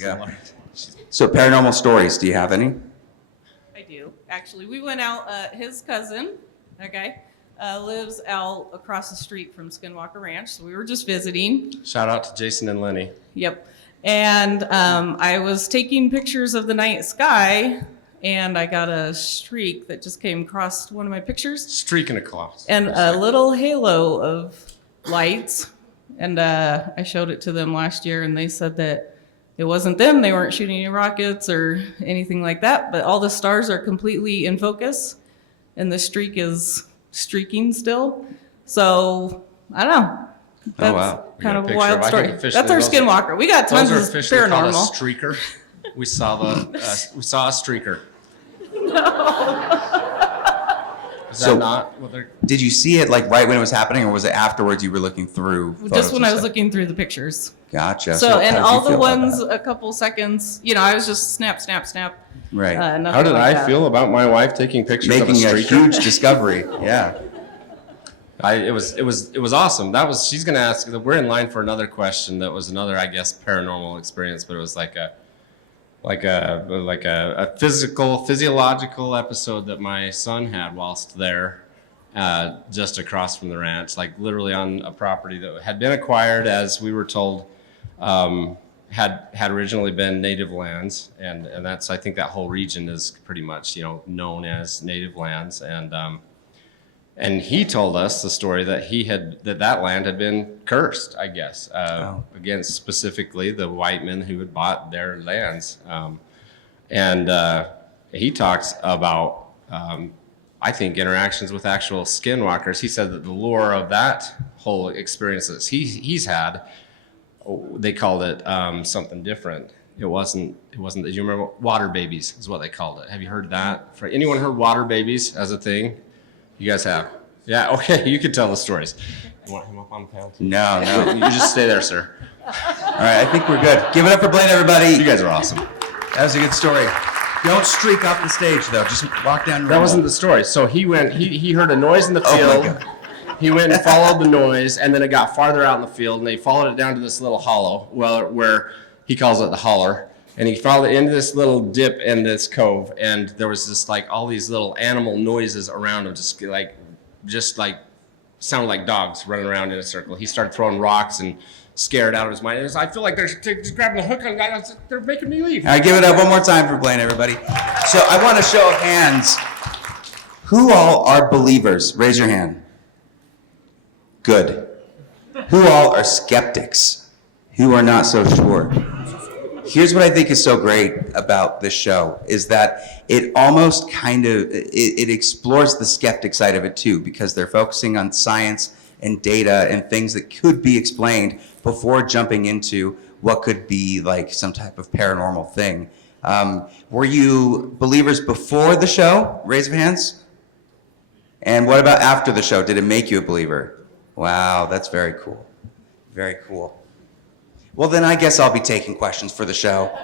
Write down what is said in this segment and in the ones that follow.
you go. So paranormal stories, do you have any? I do. Actually, we went out, his cousin, okay, lives out across the street from Skinwalker Ranch, so we were just visiting. Shout out to Jason and Lenny. Yep. And I was taking pictures of the night sky, and I got a streak that just came across one of my pictures. Streaking across. And a little halo of lights. And I showed it to them last year, and they said that it wasn't them. They weren't shooting any rockets or anything like that, but all the stars are completely in focus, and the streak is streaking still. So, I don't know. That's kind of a wild story. That's our Skinwalker. We got tons of paranormal. Called a streaker. We saw a streaker. Is that not what they're... Did you see it like right when it was happening, or was it afterwards you were looking through photos? Just when I was looking through the pictures. Gotcha. So and all the ones, a couple seconds, I was just snap. Right. How did I feel about my wife taking pictures of a streaker? Making a huge discovery. Yeah. It was awesome. She's gonna ask. We're in line for another question. That was another, I guess, paranormal experience, but it was like a physiological episode that my son had whilst there, just across from the ranch, like literally on a property that had been acquired, as we were told, had originally been native lands, and that's, I think that whole region is pretty much known as native lands, and he told us the story that that land had been cursed, I guess, against specifically the white men who had bought their lands. And he talks about, I think, interactions with actual skinwalkers. He said that the lore of that whole experience that he's had, they called it something different. It wasn't, do you remember? Water babies is what they called it. Have you heard that? Anyone heard water babies as a thing? You guys have? Yeah, okay, you can tell the stories. You want him up on the panel too? No. You just stay there, sir. All right, I think we're good. Give it up for Blaine, everybody. You guys are awesome. That was a good story. Don't streak off the stage, though. Just walk down the That wasn't the story. So he heard a noise in the field. Oh, my God. He went and followed the noise, and then it got farther out in the field, and they followed it down to this little hollow, where he calls it the holler. And he followed it into this little dip in this cove, and there was just like all these little animal noises around him, just like sounded like dogs running around in a circle. He started throwing rocks and scared out of his mind. I feel like they're just grabbing a hook on guy. They're making me leave. All right, give it up one more time for Blaine, everybody. So I want a show of hands. Who all are believers? Raise your hand. Good. Who all are skeptics? Who are not so sure? Here's what I think is so great about this show is that it almost it explores the skeptic side of it too, because they're focusing on science and data and things that could be explained before jumping into what could be like some type of paranormal thing. Were you believers before the show? Raise of hands. And what about after the show? Did it make you a believer? Wow, that's very cool. Very cool. Well, then I guess I'll be taking questions for the show.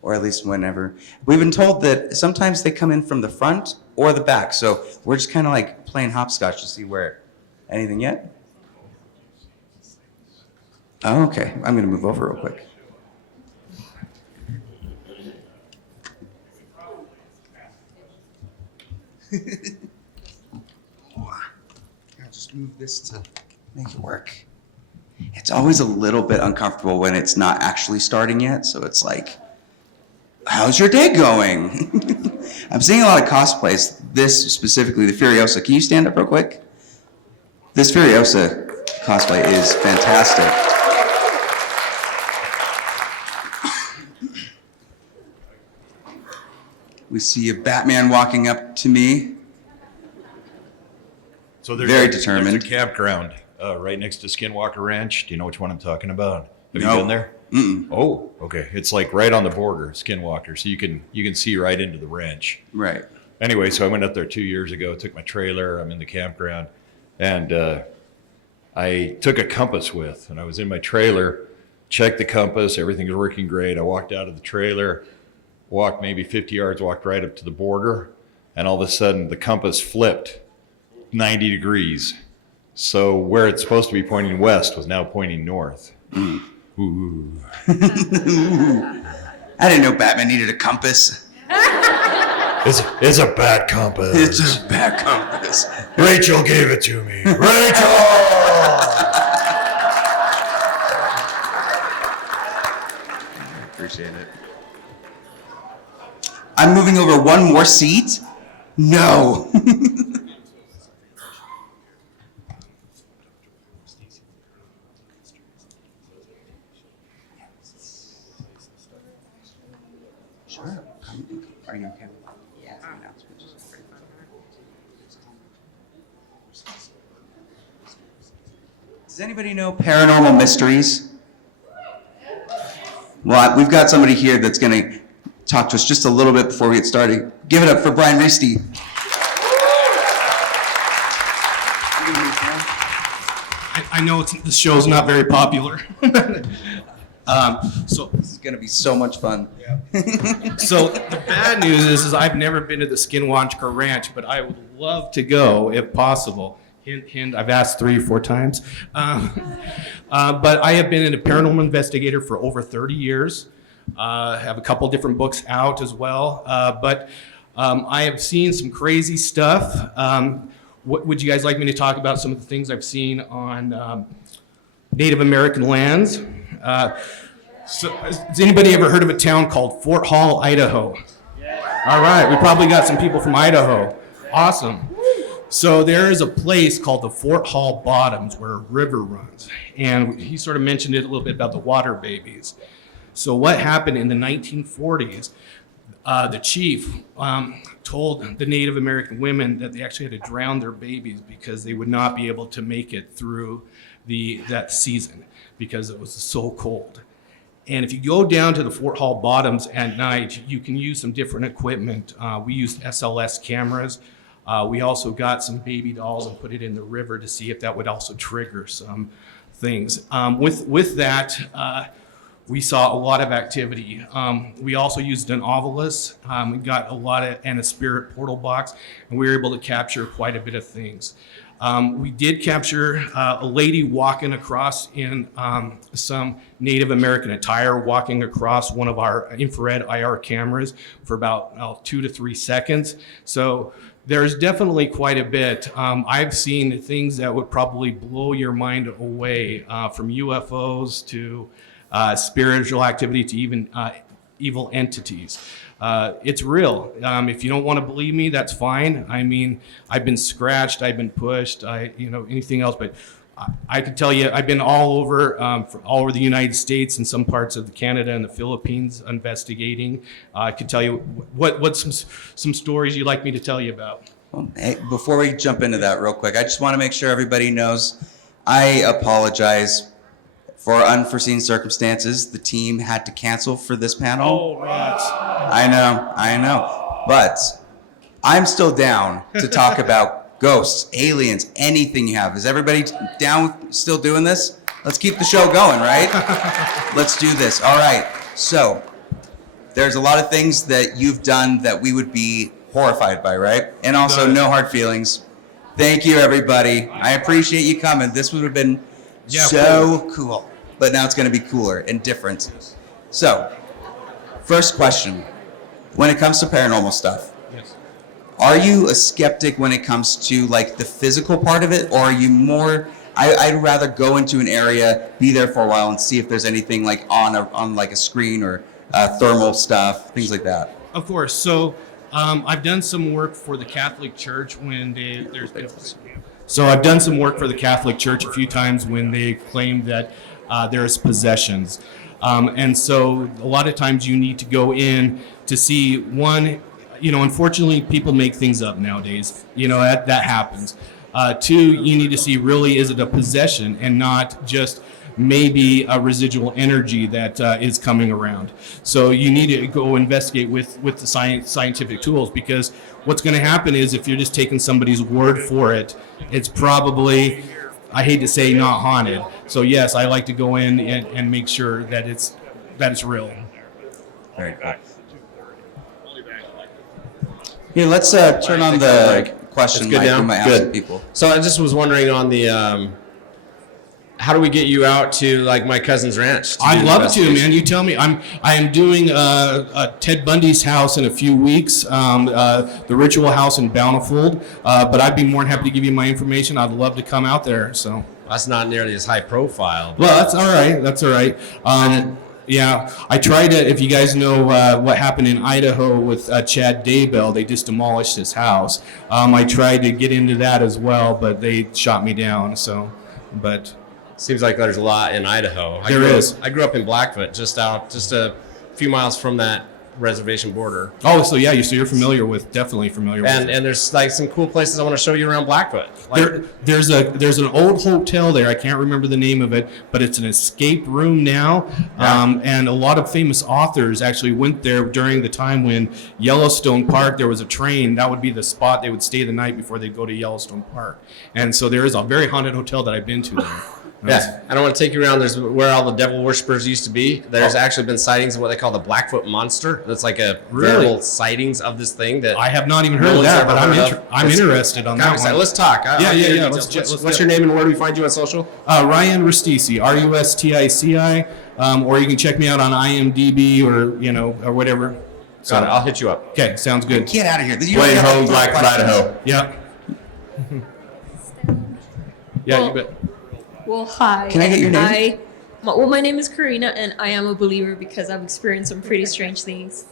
Or at least whenever. We've been told that sometimes they come in from the front or the back, so we're just kind of like playing hopscotch to see where. Anything yet? Oh, okay. I'm going to move over real quick. I'll just move this to make it work. It's always a little bit uncomfortable when it's not actually starting yet, so it's like, how's your day going? I'm seeing a lot of cosplays. This specifically, the Furiosa. Can you stand up real quick? This Furiosa cosplay is fantastic. We see a Batman walking up to me. So Very determined. There's a campground right next to Skinwalker Ranch. Do you know which one I'm talking about? Have No. you been there? Mm-mm. Oh, okay. It's like right on the border, Skinwalker, so you can see right into the ranch. Right. Anyway, so I went up there 2 years ago, took my trailer, I'm in the campground, and I took a compass with, and I was in my trailer, checked the compass, everything was working great. I walked out of the trailer, walked maybe 50 yards, walked right up to the border, and all of a sudden the compass flipped 90 degrees. So where it's supposed to be pointing west was now pointing north. Ooh. I didn't know Batman needed a compass. It's a bad compass. It's a bad compass. Rachel gave it to me. Rachel! Appreciate it. I'm moving over one more seat? No. Sure. Are you okay? Yeah. Does anybody know paranormal mysteries? Well, we've got somebody here that's going to talk to us just a little bit before we get started. Give it up for Brian Riesty. I know the show's not very popular. So This is going to be so much fun. so the bad news is I've never been to the Skinwalker Ranch, but I would love to go if possible. Hint, hint, I've asked 3 or 4 times. But I have been a paranormal investigator for over 30 years. Have a couple different books out as well. But I have seen some crazy stuff. Would you guys like me to talk about some of the things I've seen on Native American lands? So, has anybody ever heard of a town called Fort Hall, Idaho? All right, we probably got some people from Idaho. Awesome. So there is a place called the Fort Hall Bottoms where a river runs. And he sort of mentioned it a little bit about the water babies. So what happened in the 1940s, the chief told the Native American women that they actually had to drown their babies because they would not be able to make it through that season because it was so cold. And if you go down to the Fort Hall Bottoms at night, you can use some different equipment. We used SLS cameras. We also got some baby dolls and put it in the river to see if that would also trigger some things. With that, we saw a lot of activity. We also used an ovilus. We got a lot of, and a spirit portal box, and we were able to capture quite a bit of things. We did capture a lady walking across in some Native American attire, walking across one of our infrared IR cameras for about 2 to 3 seconds. So there's definitely quite a bit. I've seen things that would probably blow your mind away, from UFOs to spiritual activity to even evil entities. It's real. If you don't want to believe me, that's fine. I mean, I've been scratched, I've been pushed, anything else, but I could tell you, I've been all over the United States and some parts of Canada and the Philippines investigating. I could tell you what some stories you'd like me to tell you about. Well, hey, before we jump into that real quick, I just want to make sure everybody knows I apologize for unforeseen circumstances. The team had to cancel for this panel. Oh, rats. I know. But I'm still down to talk about ghosts, aliens, anything you have. Is everybody down with still doing this? Let's keep the show going, right? Let's do this. All right. So there's a lot of things that you've done that we would be horrified by, right? And also no hard feelings. Thank you, everybody. I appreciate you coming. This would have been so cool. But now it's going to be cooler and different. So, first question. When it comes to paranormal stuff, Yes. are you a skeptic when it comes to like the physical part of it, or are you more, I'd rather go into an area, be there for a while and see if there's anything like on like a screen or thermal stuff, things like that? Of course. So I've done some work for the Catholic Church when there's been. So I've done some work for the Catholic Church a few times when they claim that there's possessions. And so a lot of times you need to go in to see one, unfortunately people make things up nowadays, that happens. 2, you need to see really is it a possession and not just maybe a residual energy that is coming around. So you need to go investigate with the scientific tools, because what's going to happen is if you're just taking somebody's word for it, it's probably, I hate to say, not haunted. So yes, I like to go in and make sure that it's real. Very cool. Here, let's turn on the question It's good mic. now? We might have Good. some people. So I just was wondering on the how do we get you out to like my cousin's ranch? To I'd do the love to, investigation? man. You tell me. I am doing Ted Bundy's house in a few weeks, the Ritual House in Bountiful. But I'd be more than happy to give you my information. I'd love to come out there. So. That's not nearly as high profile. Well, that's all right. That's all right. Yeah, I tried to. If you guys know what happened in Idaho with Chad Daybell, they just demolished his house. I tried to get into that as well, but they shot me down. So, but. Seems like there's a lot in Idaho. There is. I grew up in Blackfoot, just a few miles from that reservation border. Oh, so yeah, so you're definitely familiar with. And there's like some cool places I want to show you around Blackfoot. Like, There's an old hotel there. I can't remember the name of it, but it's an escape room now. And a lot of famous authors actually went there during the time when Yellowstone Park, there was a train. That would be the spot they would stay the night before they'd go to Yellowstone Park. And so there is a very haunted hotel that I've been to there. yeah, I don't want to take you around. There's where all the devil worshippers used to be. There's actually been sightings of what they call the Blackfoot Monster. That's like a veritable sightings of this thing that I have not even no heard of one's that, ever but heard of. I'm interested on that one. Let's talk. Yeah. What's your name and where do we find you on social? Ryan Rustici, Rustici, or you can check me out on IMDb or whatever. So, Got it. I'll hit you up. Okay, sounds good. Get out of here. You Way don't have home, to Blackfoot, questions. Idaho. Yeah. Yeah, you bet. Well, hi. Can I get your name? My name is Karina, and I am a believer because I've experienced some pretty strange things.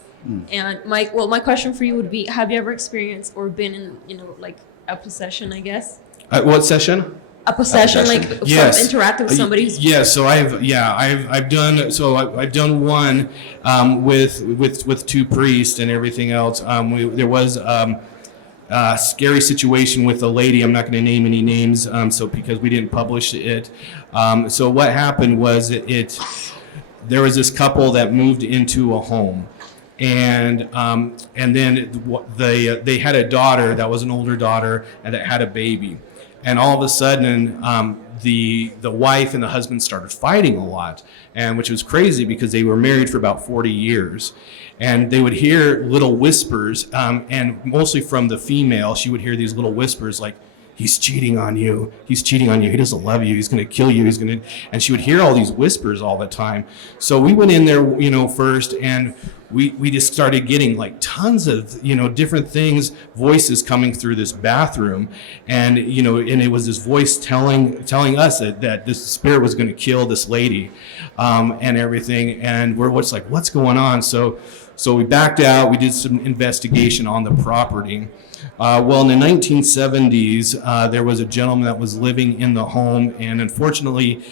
And my question for you would be: have you ever experienced or been in, like a possession? I guess What session? a possession, like Yes. from interacting with somebody. Yes. So I've done one with two priests and everything else. There was a scary situation with a lady. I'm not going to name any names, so because we didn't publish it. So what happened was there was this couple that moved into a home. And then they had a daughter that was an older daughter and that had a baby, and all of a sudden the wife and the husband started fighting a lot, and which was crazy because they were married for about 40 years, and they would hear little whispers, and mostly from the female, she would hear these little whispers like, he's cheating on you. He's cheating on you. He doesn't love you. He's going to kill you. And she would hear all these whispers all the time. So we went in there, first, and we just started getting like tons of, different things, voices coming through this bathroom. And, and it was this voice telling us that this spirit was going to kill this lady, and everything. And we're just like, what's going on? So we backed out. We did some investigation on the property. Well, in the 1970s, there was a gentleman that was living in the home, and unfortunately,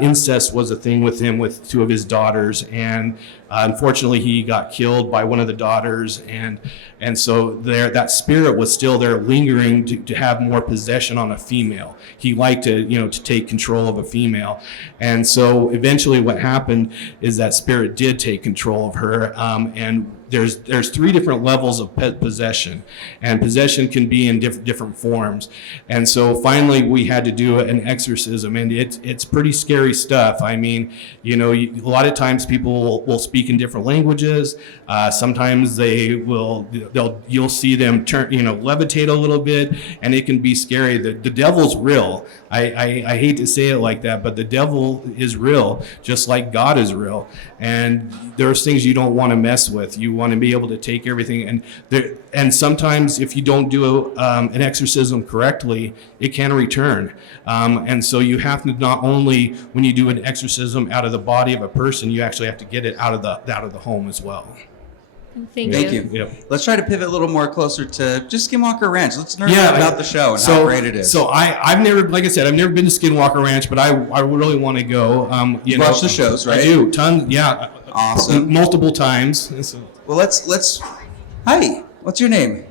incest was a thing with him with two of his daughters, and unfortunately, he got killed by one of the daughters, and so that spirit was still there, lingering to have more possession on a female. He liked to take control of a female, and so eventually, what happened is that spirit did take control of her, and there's three different levels of possession, and possession can be in different forms. And so finally we had to do an exorcism, and it's pretty scary stuff. I mean, a lot of times people will speak in different languages. Sometimes you'll see them turn, levitate a little bit, and it can be scary. The devil's real. I hate to say it like that, but the devil is real, just like God is real. And there's things you don't want to mess with. You want to be able to take everything, and sometimes if you don't do an exorcism correctly, it can return. And so you have to not only, when you do an exorcism out of the body of a person, you actually have to get it out of the home as well. Thank you. Yep. Let's try to pivot a little more closer to just Skinwalker Ranch. Let's nerd out about the show and how great it is. So I've never, like I said, I've never been to Skinwalker Ranch, but I really want to go. You watch the shows, right? I do, tons, yeah. Awesome. Multiple times. So, Well, let's. Hi. What's your name?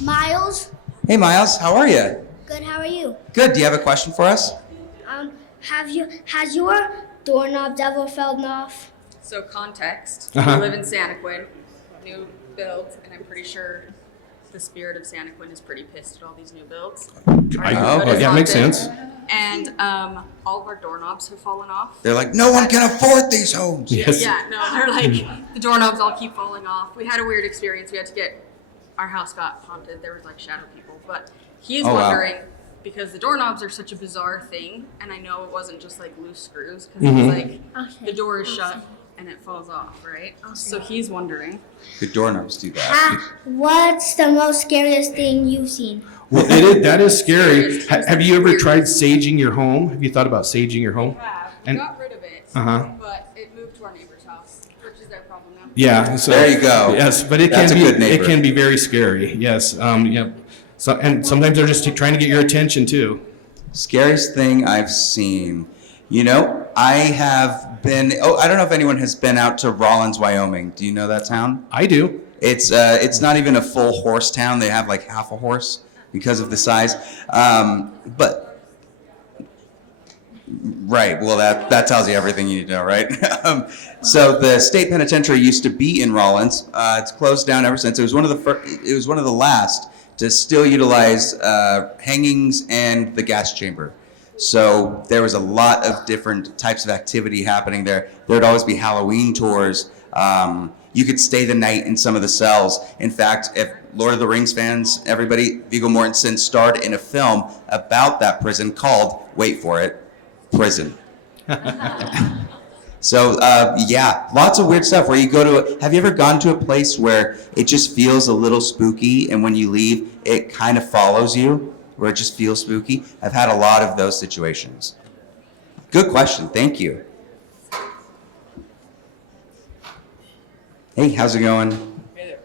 Miles, Hey, Miles. How are you? good. How are you? Good. Do you have a question for us? Has your doorknob ever fallen off? So context, Uh-huh. we live in Santaquin, new builds, and I'm pretty sure the spirit of Santaquin is pretty pissed at all these new builds. Our neighborhood is yeah, makes haunted, sense. And all of our doorknobs have fallen off. They're like, no one can afford these homes. Yes. Yeah, no, they're like, the doorknobs all keep falling off. We had a weird experience. We had to get, our house got haunted. There was like shadow people. But he's Oh, wow. wondering, because the doorknobs are such a bizarre thing, and I know it wasn't just like loose screws, because it's like the door is shut and it falls off, right? So he's wondering. The doorknobs do that. What's the most scariest thing you've seen? Well, that is scary. Have you ever tried saging your home? Have you thought about saging your home? We got rid of it, but it moved to our neighbor's house, which is their problem now. Yeah. So, There you go. Yes, but it That's can a be good neighbor. it can be very scary. Yes. Yeah. So, and sometimes they're just trying to get your attention too. Scariest thing I've seen. You know, I have been. Oh, I don't know if anyone has been out to Rawlins, Wyoming. Do you know that town? I do. It's not even a full horse town. They have like half a horse because of the size. But right, well that tells you everything you need to know, right? So the state penitentiary used to be in Rawlins. It's closed down ever since. It was one of the last to still utilize hangings and the gas chamber. So there was a lot of different types of activity happening there. There would always be Halloween tours. You could stay the night in some of the cells. In fact, if Lord of the Rings fans, everybody, Viggo Mortensen starred in a film about that prison called, wait for it, Prison. So, yeah, lots of weird stuff where you go to, have you ever gone to a place where it just feels a little spooky and when you leave, it kind of follows you, where it just feels spooky? I've had a lot of those situations. Good question, thank you. Hey, how's it going? Hey there.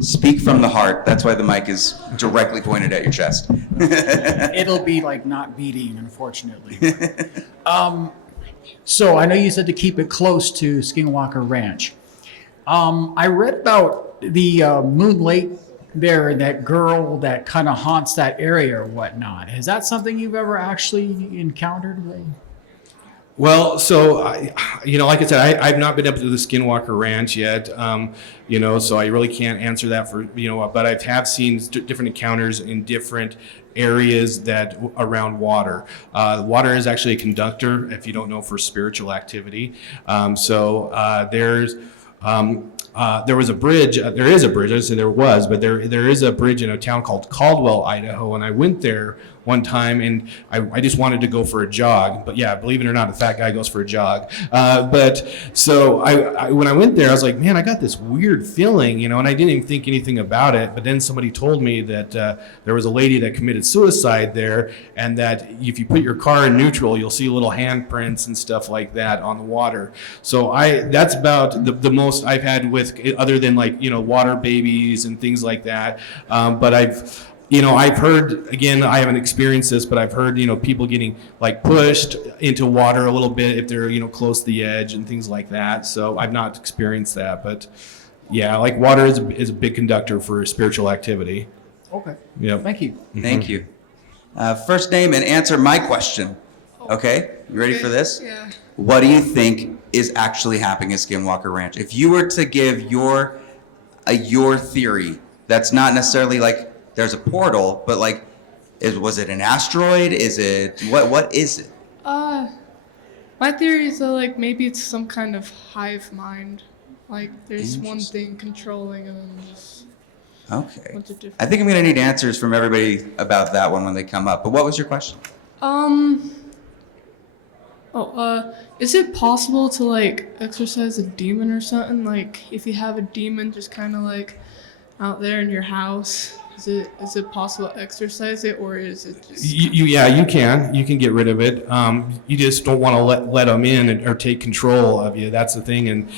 Speak from the heart. That's why the mic is directly pointed at your chest. It'll be like not beating, unfortunately. So I know you said to keep it close to Skinwalker Ranch. I read about the Moon Lake there, that girl that kind of haunts that area or whatnot. Is that something you've ever actually encountered? Well, so like I said, I've not been up to the Skinwalker Ranch yet, so I really can't answer that for but I have seen different encounters in different areas that around water. Water is actually a conductor, if you don't know, for spiritual activity. There was a bridge. There is a bridge. I say there was, but there is a bridge in a town called Caldwell, Idaho, and I went there one time, and I just wanted to go for a jog. But yeah, believe it or not, a fat guy goes for a jog. But so when I went there, I was like, man, I got this weird feeling, and I didn't even think anything about it. But then somebody told me that there was a lady that committed suicide there, and that if you put your car in neutral, you'll see little handprints and stuff like that on the water. So that's about the most I've had with, other than water babies and things like that. But I've heard, again, I haven't experienced this, but I've heard, people getting pushed into water a little bit if they're, close to the edge and things like that. So I've not experienced that, but yeah, water is a big conductor for spiritual activity. Okay. Yeah. Thank you. Thank you. First name and answer my question. Okay, you ready for this? Yeah. What do you think is actually happening at Skinwalker Ranch? If you were to give your theory, that's not necessarily there's a portal, but was it an asteroid? Is it what is it? My theory is that maybe it's some kind of hive mind. There's one thing controlling and then just Okay. bunch of different. I think I'm gonna need answers from everybody about that one when they come up. But what was your question? Is it possible to exorcise a demon or something? If you have a demon just kind of out there in your house, is it possible to exorcise it, or is it just? You can get rid of it. You just don't want to let them in or take control of you. That's the thing. And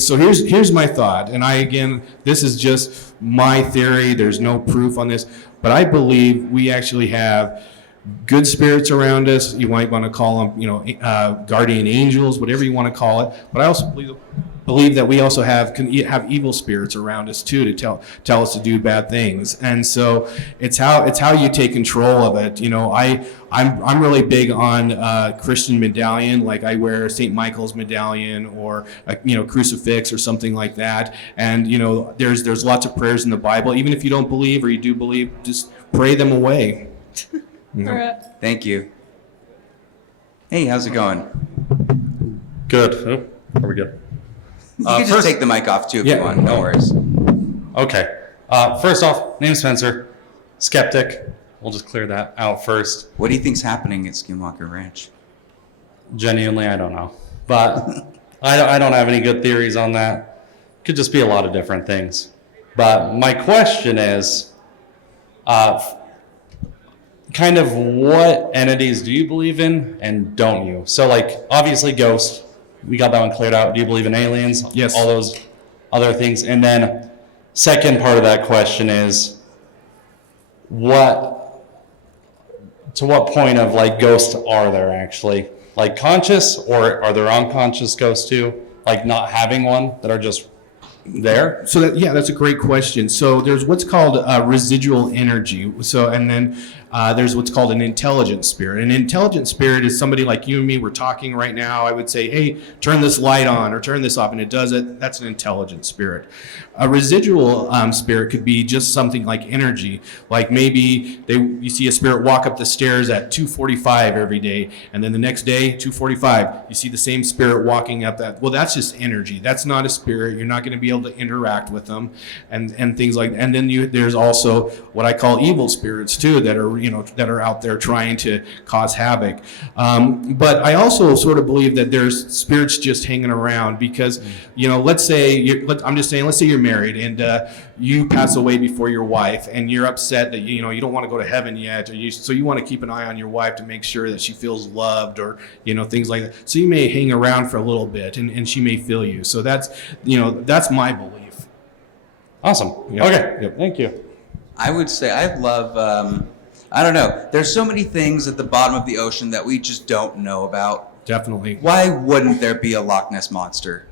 so here's my thought. And this is just my theory. There's no proof on this, but I believe we actually have good spirits around us. You might want to call them, guardian angels, whatever you want to call it. But I also believe that we also have evil spirits around us too, to tell us to do bad things. And so it's how you take control of it. I'm really big on Christian medallion. I wear St. Michael's medallion or a crucifix or something like that. And there's lots of prayers in the Bible. Even if you don't believe or you do believe, just pray them away. All right. Thank you. Hey, how's it going? Good. Oh, are we good? You can just take the mic off too if you want. No worries. Okay. First off, name's Spencer. Skeptic. We'll just clear that out first. What do you think's happening at Skinwalker Ranch? Genuinely, I don't know. But I don't have any good theories on that. Could just be a lot of different things. But my question is, kind of what entities do you believe in and don't you? So like, obviously ghosts. We got that one cleared out. Do you believe in aliens? Yes. All those other things. And then second part of that question is, to what point of like ghosts are there actually? Like conscious, or are there unconscious ghosts too? Like not having one that are just there? So that's a great question. So there's what's called residual energy. So and then there's what's called an intelligent spirit. An intelligent spirit is somebody like you and me. We're talking right now. I would say, hey, turn this light on or turn this off, and it does it. That's an intelligent spirit. A residual spirit could be just something like energy. Like maybe you see a spirit walk up the stairs at 2:45 every day, and then the next day 2:45 you see the same spirit walking up that. Well, that's just energy. That's not a spirit. You're not going to be able to interact with them, and things like. And then there's also what I call evil spirits too that are out there trying to cause havoc. But I also sort of believe that there's spirits just hanging around because let's say let's say you're married and you pass away before your wife and you're upset that you don't want to go to heaven yet, so you want to keep an eye on your wife to make sure that she feels loved or things like that. So you may hang around for a little bit and she may feel you. So that's my belief. Awesome. Yep. Okay. Yep. Thank you. I would say I love, I don't know. There's so many things at the bottom of the ocean that we just don't know about. Definitely. Why wouldn't there be a Loch Ness monster?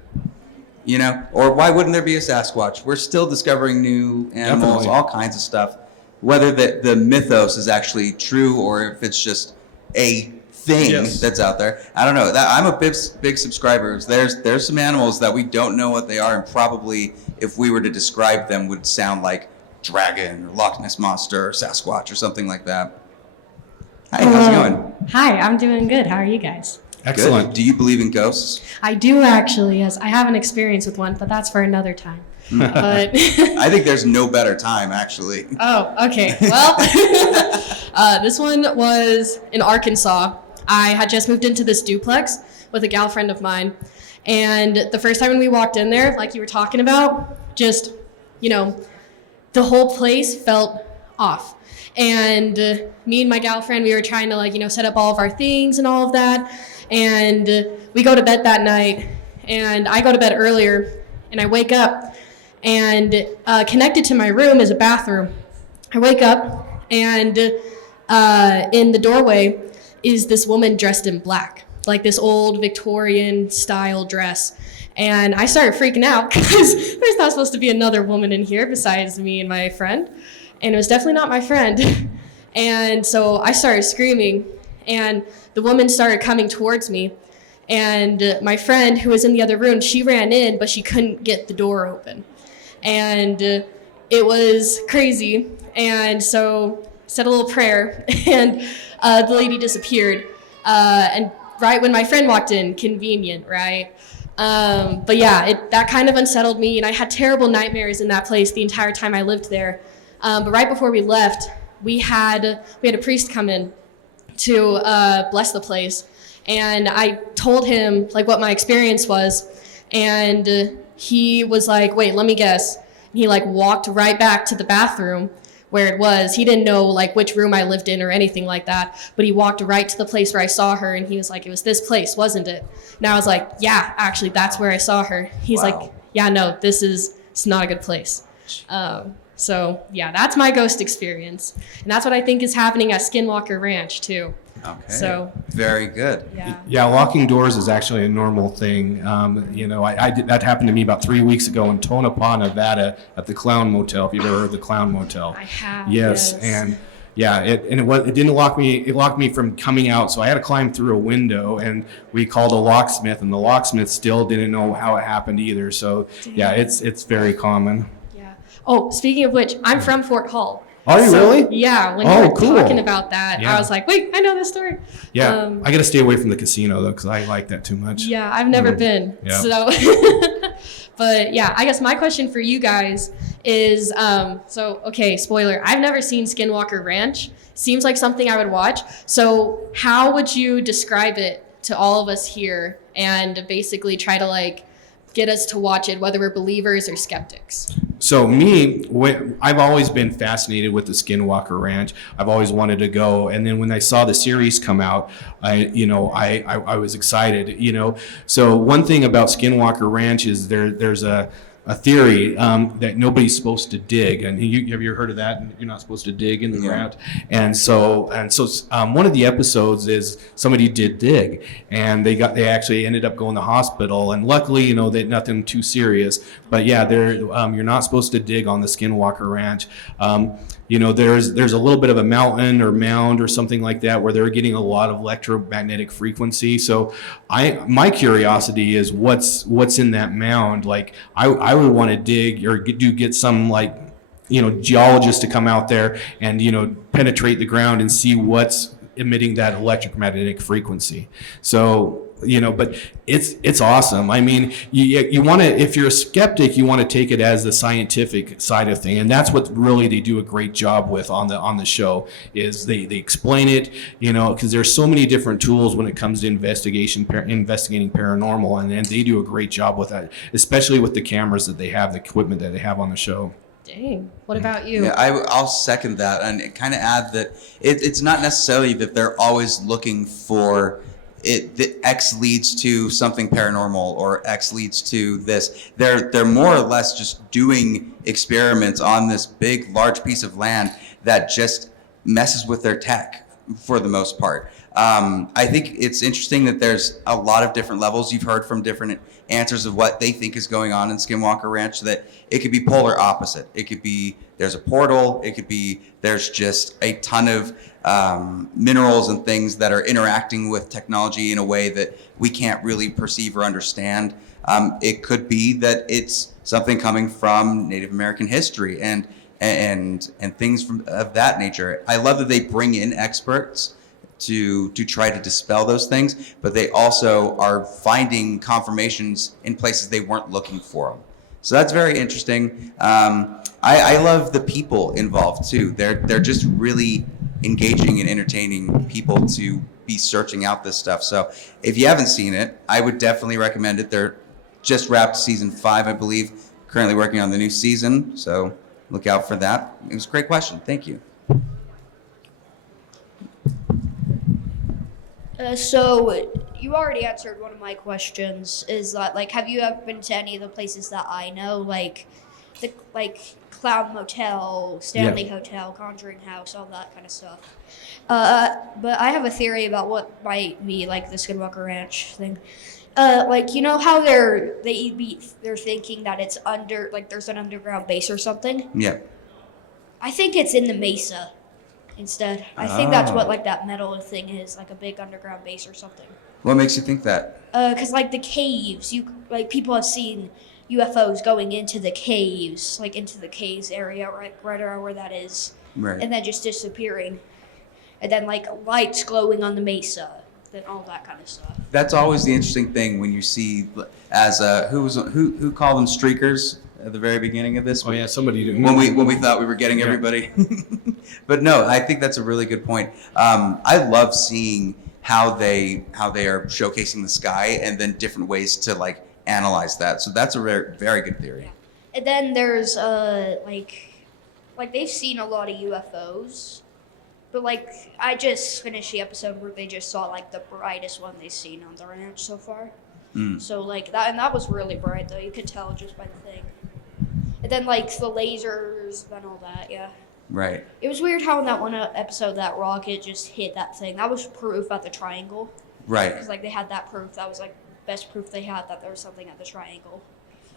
Or why wouldn't there be a Sasquatch? We're still discovering new animals, Definitely. all kinds of stuff. Whether the mythos is actually true or if it's just a thing Yes. that's out there, I don't know. I'm a big subscriber. There's some animals that we don't know what they are, and probably if we were to describe them, would sound like dragon or Loch Ness monster or Sasquatch or something like that. Hi, how's it going? Hi, I'm doing good. How are you guys? Excellent. Good. Do you believe in ghosts? I do actually, yes. I have an experience with one, but that's for another time. But I think there's no better time, actually. oh, okay. Well, this one was in Arkansas. I had just moved into this duplex with a gal friend of mine, and the first time when we walked in there, like you were talking about, just the whole place felt off. And me and my gal friend, we were trying to set up all of our things and all of that. And we go to bed that night, and I go to bed earlier, and I wake up, and connected to my room is a bathroom. I wake up, and in the doorway is this woman dressed in black, like this old Victorian style dress. And I started freaking out because there's not supposed to be another woman in here besides me and my friend. And it was definitely not my friend. And so I started screaming, and the woman started coming towards me. And my friend, who was in the other room, she ran in, but she couldn't get the door open. And it was crazy. And so I said a little prayer, and the lady disappeared. And right when my friend walked in, convenient, right? But yeah, that kind of unsettled me, and I had terrible nightmares in that place the entire time I lived there. But right before we left, we had a priest come in to bless the place, and I told him what my experience was, and he was like, "Wait, let me guess." And he walked right back to the bathroom where it was. He didn't know which room I lived in or anything like that, but he walked right to the place where I saw her, and he was like, "It was this place, wasn't it?" And I was like, "Yeah, actually, that's where I saw her." He's like, "Yeah, no, it's not a good place." So yeah, that's my ghost experience, and that's what I think is happening at Skinwalker Ranch too. Okay. So very good. Yeah, locking doors is actually a normal thing. I did, that happened to me about 3 weeks ago in Tonopah, Nevada, at the Clown Motel. If you've ever heard of the Clown Motel, I have. yes. And yeah, it didn't lock me. It locked me from coming out, so I had to climb through a window. And we called a locksmith, and the locksmith still didn't know how it happened either. So yeah, it's very common. Yeah. Oh, speaking of which, I'm from Fort Hall. Are you really? Yeah. When Oh, you were cool. talking about that, Yeah. I was like, wait, I know this story. Yeah, I got to stay away from the casino though, because I like that too much. Yeah, I've never been. Yeah. So But yeah, I guess my question for you guys is, okay, spoiler, I've never seen Skinwalker Ranch. Seems like something I would watch. So how would you describe it to all of us here and basically try to like get us to watch it, whether we're believers or skeptics? So I've always been fascinated with the Skinwalker Ranch. I've always wanted to go, and then when I saw the series come out, I was excited. So one thing about Skinwalker Ranch is there's a theory that nobody's supposed to dig, and have you heard of that? You're not supposed to dig in the ground, and so one of the episodes is somebody did dig, and they actually ended up going to the hospital, and luckily they nothing too serious, but yeah, you're not supposed to dig on the Skinwalker Ranch. There's a little bit of a mountain or mound or something like that where they're getting a lot of electromagnetic frequency. So my curiosity is what's in that mound. Like I would want to dig or get some geologists to come out there and penetrate the ground and see what's emitting that electromagnetic frequency. So but it's awesome. I mean, you want to, if you're a skeptic, you want to take it as the scientific side of thing, and that's what really they do a great job with on the show. Is they explain it, because there's so many different tools when it comes to investigating paranormal, and they do a great job with that, especially with the cameras that they have, the equipment that they have on the show. Dang. What about you? Yeah, I'll second that and kind of add that it's not necessarily that they're always looking for that X leads to something paranormal or X leads to this. They're more or less just doing experiments on this big, large piece of land that just messes with their tech for the most part. I think it's interesting that there's a lot of different levels. You've heard from different answers of what they think is going on in Skinwalker Ranch, that it could be polar opposite. It could be there's a portal. It could be there's just a ton of minerals and things that are interacting with technology in a way that we can't really perceive or understand. It could be that it's something coming from Native American history and things of that nature. I love that they bring in experts to try to dispel those things, but they also are finding confirmations in places they weren't looking for them. So that's very interesting. I love the people involved too. They're just really engaging and entertaining people to be searching out this stuff. So if you haven't seen it, I would definitely recommend it. They're just wrapped season 5, I believe, currently working on the new season. So look out for that. It was a great question. Thank you. So you already answered one of my questions. Is that have you ever been to any of the places that I know, like Clown Motel, Stanley Hotel, Conjuring House, all that kind of stuff? But I have a theory about what might be the Skinwalker Ranch thing. How they're thinking that it's under there's an underground base or something. Yeah. I think it's in the mesa. Instead, I think that's what that metal thing is, a big underground base or something. What makes you think that? Because the caves, people have seen UFOs going into the caves, into the caves area, right around where that is, Right. and then just disappearing, and then lights glowing on the mesa, and all that kind of stuff. That's always the interesting thing when you see, as who called them streakers at the very beginning of this. Oh yeah, somebody did. When we thought we were getting everybody. But no, I think that's a really good point. I love seeing how they are showcasing the sky and then different ways to analyze that. So that's a very, very good theory. Yeah. And then there's they've seen a lot of UFOs, but I just finished the episode where they just saw the brightest one they've seen on the ranch so far. So that was really bright though. You could tell just by the thing. And then the lasers and all that, yeah. Right. It was weird how in that one episode that rocket just hit that thing. That was proof at the triangle. Right. Because they had that proof. That was best proof they had that there was something at the triangle.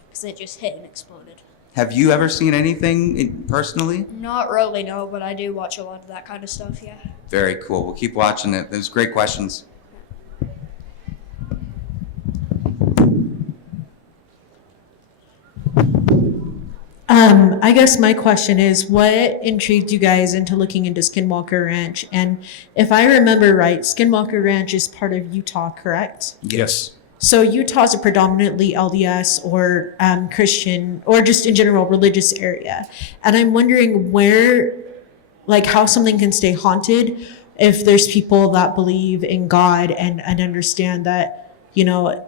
Because it just hit and exploded. Have you ever seen anything personally? Not really, no, but I do watch a lot of that kind of stuff, yeah. Very cool. We'll keep watching it. Those great questions. I guess my question is, what intrigued you guys into looking into Skinwalker Ranch? And if I remember right, Skinwalker Ranch is part of Utah, correct? Yes. So Utah's a predominantly LDS or Christian or just in general religious area. And I'm wondering where, like how something can stay haunted if there's people that believe in God and understand that, you know,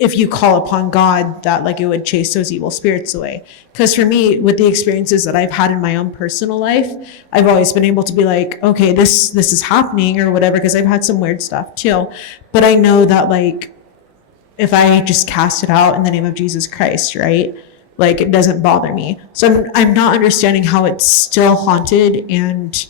if you call upon God, that like it would chase those evil spirits away. Because for me, with the experiences that I've had in my own personal life, I've always been able to be like, okay, this is happening or whatever, because I've had some weird stuff too. But I know that like if I just cast it out in the name of Jesus Christ, right? Like it doesn't bother me. So I'm not understanding how it's still haunted and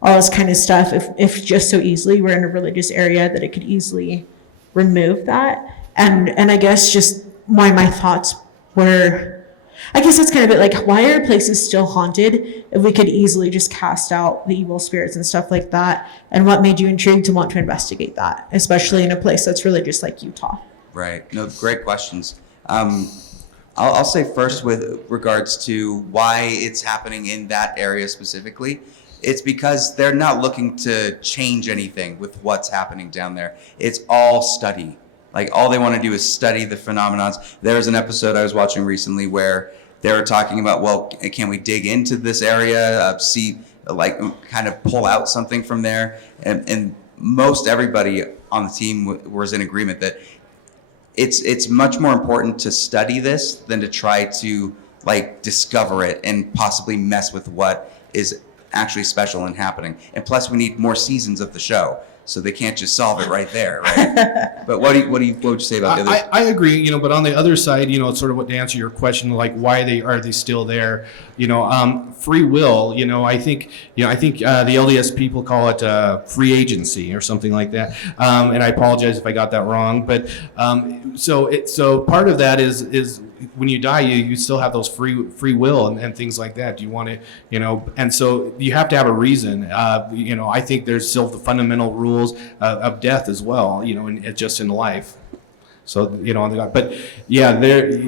all this kind of stuff if just so easily we're in a religious area that it could easily remove that. And I guess just why my thoughts were, I guess that's kind of it. Like, why are places still haunted if we could easily just cast out the evil spirits and stuff like that? And what made you intrigued to want to investigate that, especially in a place that's religious like Utah? Right. No, great questions. I'll say first with regards to why it's happening in that area specifically. It's because they're not looking to change anything with what's happening down there. It's all study. Like all they want to do is study the phenomenons. There was an episode I was watching recently where they were talking about, well, can we dig into this area, see, like kind of pull out something from there? And most everybody on the team was in agreement that it's much more important to study this than to try to like discover it and possibly mess with what is actually special and happening. And plus we need more seasons of the show. So they can't just solve it right there, right? But what would you say about the others? I agree, you know, but on the other side, you know, it's sort of what to answer your question, like why are they still there? You know, free will. You know, I think the LDS people call it free agency or something like that. And I apologize if I got that wrong, but so part of that is when you die, you still have those free will and things like that. Do you want to, you know, and so you have to have a reason. You know, I think there's still the fundamental rules of death as well, you know, and just in life. So, you know, but yeah, they're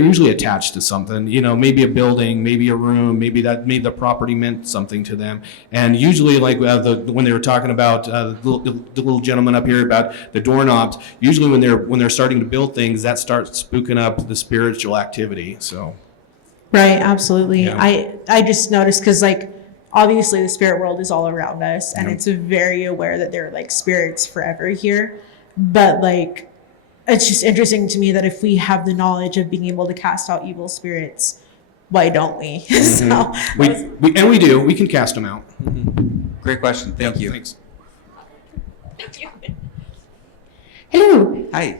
usually attached to something, you know, maybe a building, maybe a room, maybe the property meant something to them. And usually like when they were talking about the little gentleman up here about the doorknobs, usually when they're starting to build things, that starts spooking up the spiritual activity. So. Right. Absolutely. Yeah. I just noticed because like, obviously the spirit world is all around us and it's very aware that there are like spirits forever here. But like, it's just interesting to me that if we have the knowledge of being able to cast out evil spirits, why don't we? So we do. We can cast them out. Great question. Thank you. Thanks. Thank you. Hello. Hi.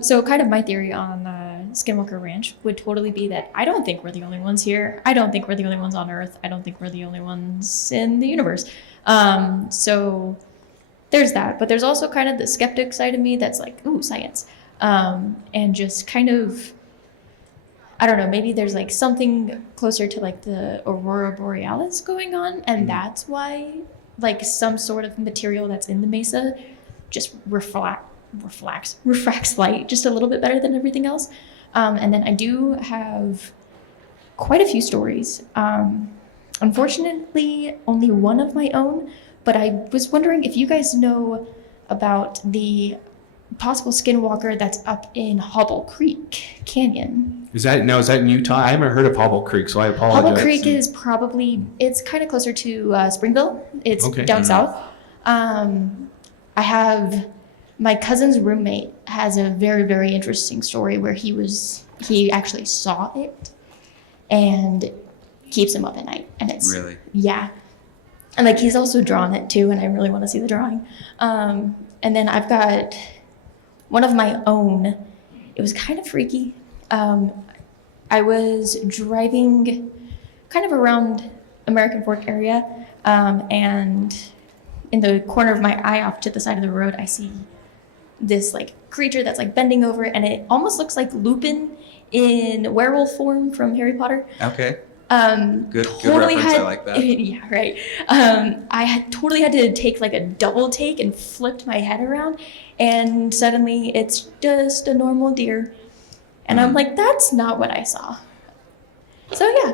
So kind of my theory on Skinwalker Ranch would totally be that I don't think we're the only ones here. I don't think we're the only ones on Earth. I don't think we're the only ones in the universe. So there's that. But there's also kind of the skeptic side of me that's like, ooh, science. And just kind of, I don't know, maybe there's like something closer to like the Aurora Borealis going on. And that's why like some sort of material that's in the mesa just refracts light just a little bit better than everything else. And then I do have quite a few stories. Unfortunately, only one of my own, but I was wondering if you guys know about the possible skinwalker that's up in Hobble Creek Canyon. Is that in Utah? I haven't heard of Hobble Creek, so I apologize. Hobble Creek is it's kind of closer to Springville. It's down south. I have my cousin's roommate has a very, very interesting story where he actually saw it and keeps him up at night. And it's Really? Yeah. And like he's also drawn it too, and I really want to see the drawing. And then I've got one of my own. It was kind of freaky. I was driving kind of around American Fork area, and in the corner of my eye off to the side of the road, I see this like creature that's like bending over, and it almost looks like Lupin in werewolf form from Harry Potter. Okay. Good Totally reference. I like that. Yeah, right. I totally had to take like a double take and flipped my head around, and suddenly it's just a normal deer. And I'm like, that's not what I saw. So yeah.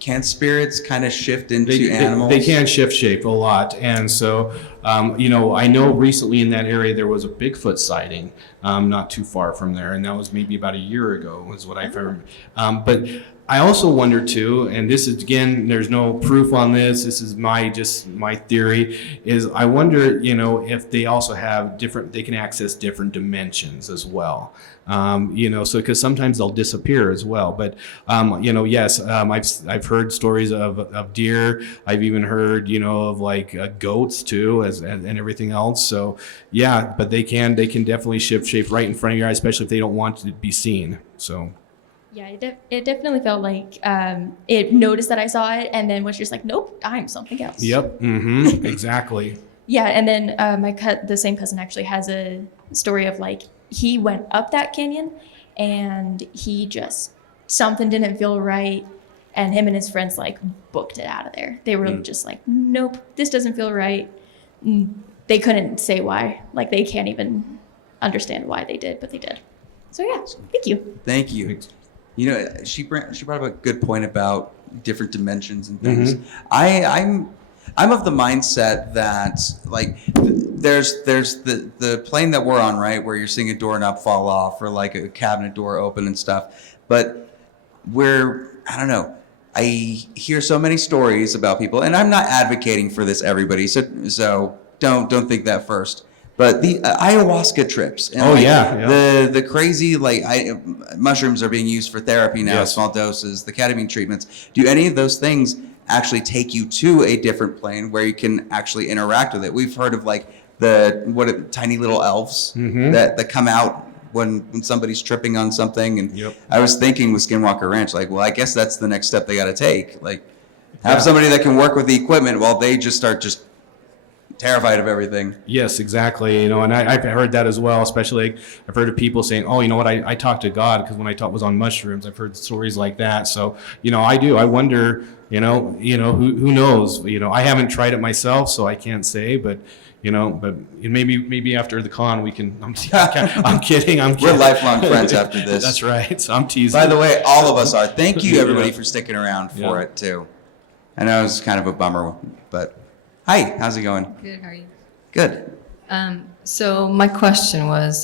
Can spirits kind of shift into animals? They can shift shape a lot, and so I know recently in that area there was a Bigfoot sighting not too far from there, and that was maybe about a year ago, is what I've heard. But I also wonder too, and this is, again, there's no proof on this. This is my theory. Is I wonder, if they also have they can access different dimensions as well. So because sometimes they'll disappear as well. But yes, I've heard stories of deer. I've even heard of like goats too, and everything else. So yeah, but they can definitely shift shape right in front of your eyes, especially if they don't want to be seen. So. Yeah, it definitely felt like it noticed that I saw it and then was just like, nope, I'm something else. Yep. Mm-hmm. Exactly. Yeah, and then the same cousin actually has a story of like he went up that canyon and something didn't feel right, and him and his friends like booked it out of there. They were just like, nope, this doesn't feel right. They couldn't say why. Like they can't even understand why they did, but they did. So yeah, thank you. Thank you. She brought up a good point about different dimensions and things. I'm of the mindset that like there's the plane that we're on, right, where you're seeing a doorknob fall off or like a cabinet door open and stuff. But I don't know. I hear so many stories about people, and I'm not advocating for this, everybody. So don't think that first. But the ayahuasca trips, and the crazy mushrooms are being used for therapy now, small doses, the ketamine treatments. Do any of those things actually take you to a different plane where you can actually interact with it? We've heard of like tiny little elves that come out when somebody's tripping on something. And I was thinking with Skinwalker Ranch, like, well, I guess that's the next step they got to take. Like, have somebody that can work with the equipment while they just start terrified of everything. Yes, exactly. And I've heard that as well. Especially, I've heard of people saying, "Oh, you know what? I talked to God because when I was on mushrooms." I've heard stories like that. So, I do. I wonder. Who knows? I haven't tried it myself, so I can't say. But but maybe after the con we can. I'm kidding. We're lifelong friends after this. That's right. So I'm teasing. By the way, all of us are. Thank you, everybody, for sticking around for it too. I know it was kind of a bummer, but. Hi, how's it going? Good, how are you? Good. So my question was,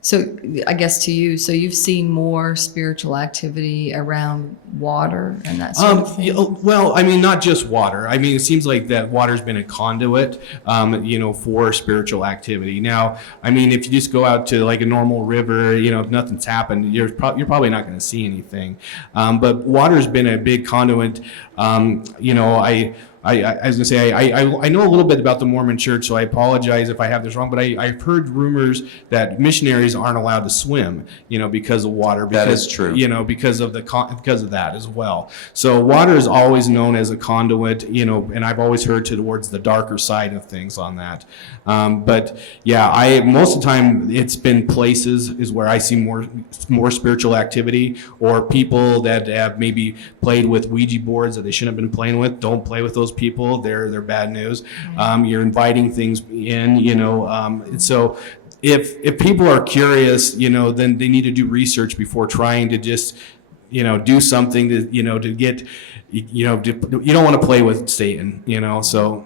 so I guess to you, so you've seen more spiritual activity around water and that sort of thing? Well, not just water. It seems like that water's been a conduit, for spiritual activity. Now, if you just go out to like a normal river, if nothing's happened, you're probably not going to see anything. But water's been a big conduit. I was going to say, I know a little bit about the Mormon church, so I apologize if I have this wrong, but I've heard rumors that missionaries aren't allowed to swim, because of water. Because, that is true. Because of that as well. So water is always known as a conduit, and I've always heard towards the darker side of things on that. But yeah, most of the time it's been places is where I see more spiritual activity, or people that have maybe played with Ouija boards that they shouldn't have been playing with. Don't play with those people. They're bad news. You're inviting things in, so if people are curious, then they need to do research before trying to just, do something to get, you don't want to play with Satan, so.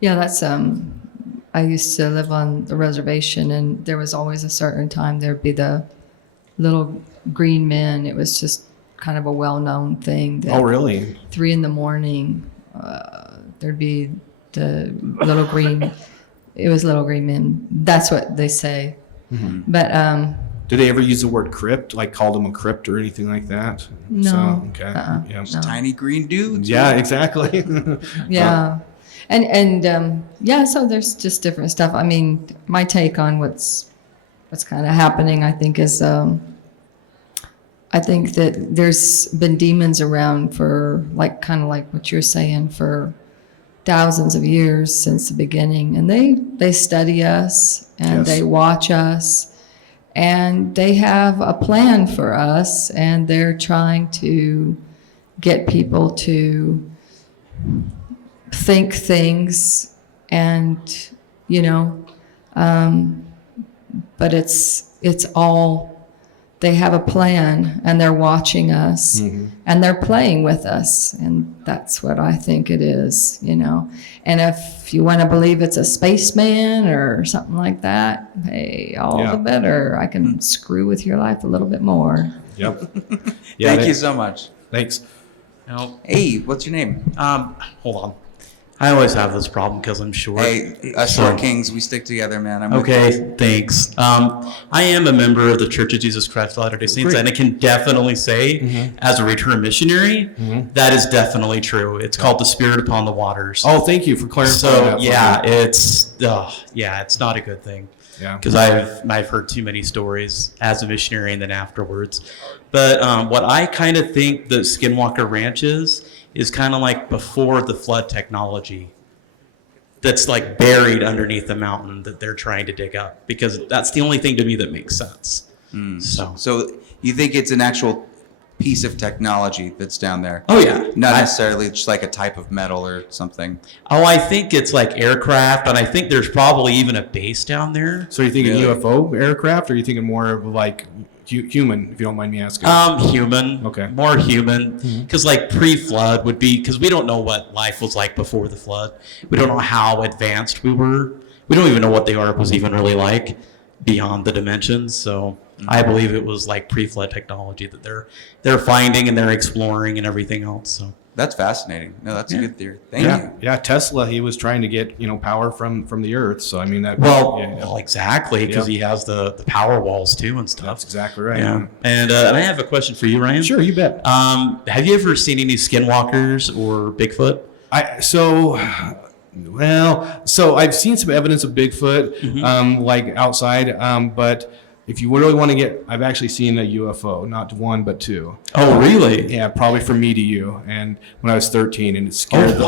Yeah, that's, I used to live on the reservation, and there was always a certain time there'd be the little green men. It was just kind of a well-known thing. Oh, really? 3 a.m, there'd be the little green. It was little green men. That's what they say. Mm-hmm. But did they ever use the word crypt, like called them a crypt or anything like that? No. So, okay. Yeah. No. Tiny green dudes. Yeah, exactly. Yeah. And so there's just different stuff. My take on what's kind of happening, I think, is I think that there's been demons around for kind of like what you're saying, for thousands of years since the beginning, and they study us and they watch us, and they have a plan for us, and they're trying to get people to think things, and but it's all they have a plan and they're watching us and they're playing with us. And that's what I think it is, you know. And if you want to believe it's a spaceman or something like that, hey, all the better. I can screw with your life a little bit more. Yep. Thank you so much. Thanks. Hey, what's your name? Hold on. I always have this problem because I'm short. Hey, us short kings, we stick together, man. I'm with Okay, you. thanks. I am a member of the Church of Jesus Christ of Latter-day Saints, and I can definitely say, as a return missionary, that is definitely true. It's called the Spirit upon the waters. Oh, thank you for clarifying that. So yeah, it's not a good thing. Yeah. Because I've heard too many stories as a missionary and then afterwards. But what I kind of think the Skinwalker Ranch is kind of like before the flood technology that's like buried underneath the mountain that they're trying to dig up, because that's the only thing to me that makes sense. So you think it's an actual piece of technology that's down there? Oh yeah. Not necessarily just like a type of metal or something. Oh, I think it's like aircraft, and I think there's probably even a base down there. So you're thinking Really? UFO aircraft, or are you thinking more of like human, if you don't mind me asking? Human. Okay. More human. Because like pre-flood would be, because we don't know what life was like before the flood. We don't know how advanced we were. We don't even know what the Ark was even really like beyond the dimensions. So I believe it was like pre-flood technology that they're finding and they're exploring and everything else. So That's fascinating. No, that's a good theory. Thank you. Yeah, Tesla, he was trying to get, power from the earth. So I mean that. well, exactly, because he has the power walls too and stuff. That's exactly right. Yeah. And I have a question for you, Ryan. Sure, you bet. Have you ever seen any skinwalkers or Bigfoot? So I've seen some evidence of Bigfoot, like outside, but if you really want to I've actually seen a UFO, not one, but two. Oh, really? Yeah, probably from me to you. And when I was 13, and it scared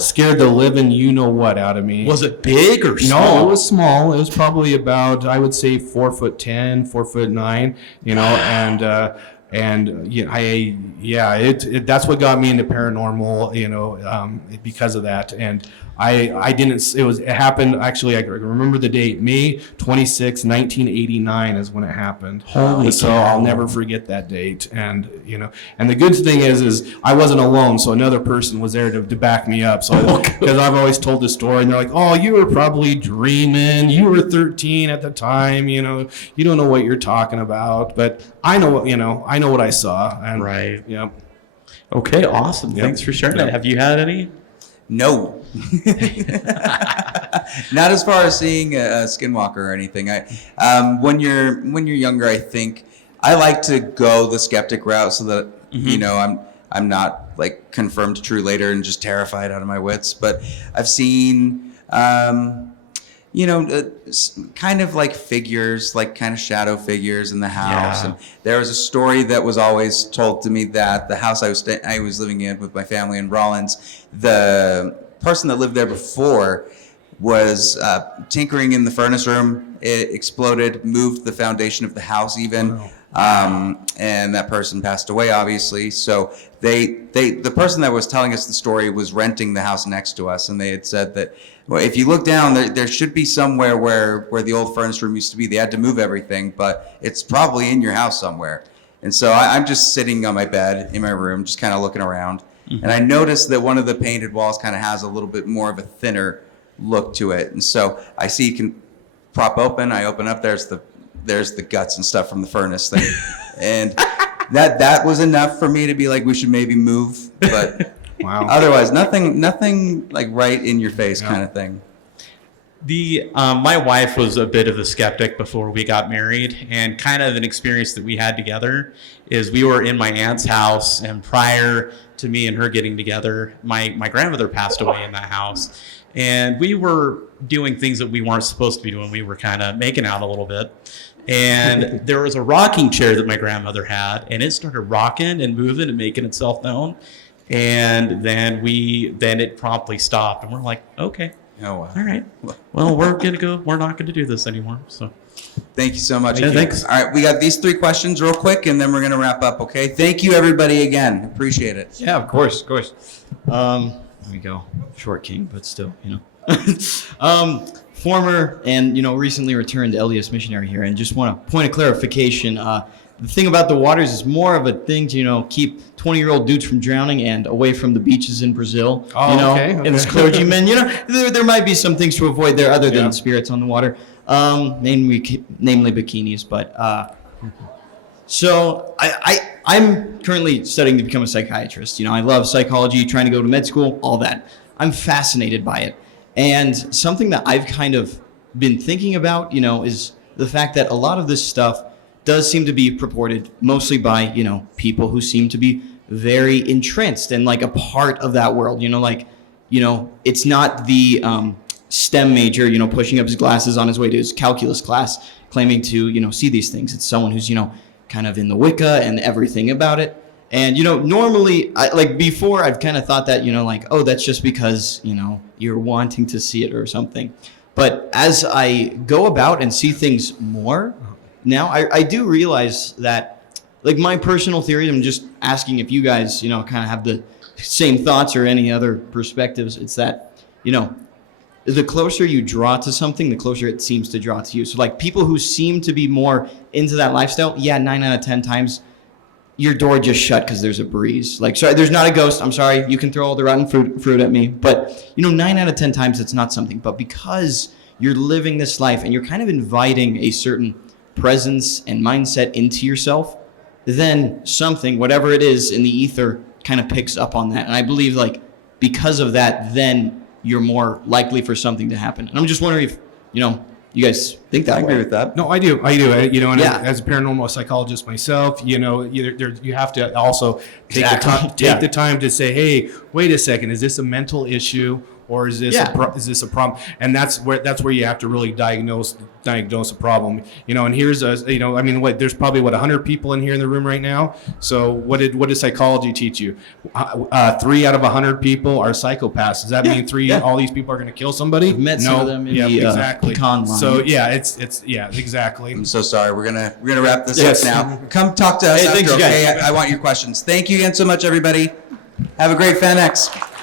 scared the living you-know-what out of me. Was it big or small? No, it was small. It was probably about, I would say, 4'10", 4'9", that's what got me into paranormal, because of that. And it happened, actually, I remember the date, May 26, 1989 is when it happened. Holy So cow. I'll never forget that date. And, and the good thing is I wasn't alone, so another person was there to back me up. So, because I've always told this story, and they're like, oh, you were probably dreaming. You were 13 at the time, you don't know what you're talking about. But I know what I saw. And, Right. Yep. Okay, awesome. Yep. Thanks for sharing Yep. that. Have you had any? No. Not as far as seeing a skinwalker or anything. When you're younger, I think I like to go the skeptic route so that I'm not like confirmed true later and just terrified out of my wits. But I've seen kind of like figures, like kind of shadow figures in the house. Yeah. And there was a story that was always told to me that the house I was living in with my family in Rollins, the person that lived there before was tinkering in the furnace room. It exploded, moved the foundation of the house even. Wow. And that person passed away, obviously. So the person that was telling us the story was renting the house next to us, and they had said that, well, if you look down, there should be somewhere where the old furnace room used to be. They had to move everything, but it's probably in your house somewhere. And so I'm just sitting on my bed in my room, just kind of looking around. Mm-hmm. And I noticed that one of the painted walls kind of has a little bit more of a thinner look to it. And so I see you can prop open. I open up. There's the guts and stuff from the furnace thing. And that was enough for me to be like, we should maybe move. But wow. Otherwise, nothing like right in your face kind of thing. My wife was a bit of a skeptic before we got married, and kind of an experience that we had together is we were in my aunt's house, and prior to me and her getting together, my grandmother passed away in that house. And we were doing things that we weren't supposed to be doing. We were kind of making out a little bit. And there was a rocking chair that my grandmother had, and it started rocking and moving and making itself known. And then it promptly stopped, and we're like, okay. Oh, wow. All right. Well, we're not gonna do this anymore. So thank you so much. Yeah, thanks. All right, we got these 3 questions real quick, and then we're gonna wrap up. Okay. Thank you, everybody, again. Appreciate it. Yeah, of course. There we go. Short king, but still, Former and recently returned LDS missionary here, and just want a point of clarification. the thing about the waters is more of a thing to, keep 20-year-old dudes from drowning and away from the beaches in Brazil. Oh, okay. And as clergymen, there might be some things to avoid there other than spirits on the water, namely bikinis. But so I'm currently studying to become a psychiatrist. I love psychology, trying to go to med school, all that. I'm fascinated by it. And something that I've kind of been thinking about, is the fact that a lot of this stuff does seem to be purported mostly by, people who seem to be very entranced and like a part of that world, it's not the STEM major, pushing up his glasses on his way to his calculus class, claiming to, see these things. It's someone who's, kind of in the Wicca and everything about it. And, normally, before I've kind of thought that, oh, that's just because, you're wanting to see it or something. But as I go about and see things more, now I do realize that, my personal theory, I'm just asking if you guys, kind of have the same thoughts or any other perspectives. It's that, the closer you draw to something, the closer it seems to draw to you. So people who seem to be more into that lifestyle, 9 out of 10 times, your door just shut because there's a breeze. Sorry, there's not a ghost. I'm sorry. You can throw all the rotten fruit at me. But, 9 out of 10 times it's not something. But because you're living this life and you're kind of inviting a certain presence and mindset into yourself, then something, whatever it is in the ether, kind of picks up on that. And I believe because of that, then you're more likely for something to happen. And I'm just wondering if, you guys think that I way. agree with that. No, I do. And Yeah. as a paranormal psychologist myself, you have to also take Exactly. the time to say, hey, wait a second, is this a mental issue? Or is this a problem? And that's where you have to really diagnose a problem. And here's there's probably 100 people in here in the room right now. So what did psychology teach you? 3 out of 100 people are psychopaths. Does that mean all these people are going to kill somebody? I've met some of them in the exactly. con line. So exactly. I'm so sorry. We're gonna wrap this up now. Come talk to us Hey, after, thanks, you guys. okay? I want your questions. Thank you again so much, everybody. Have a great FanX.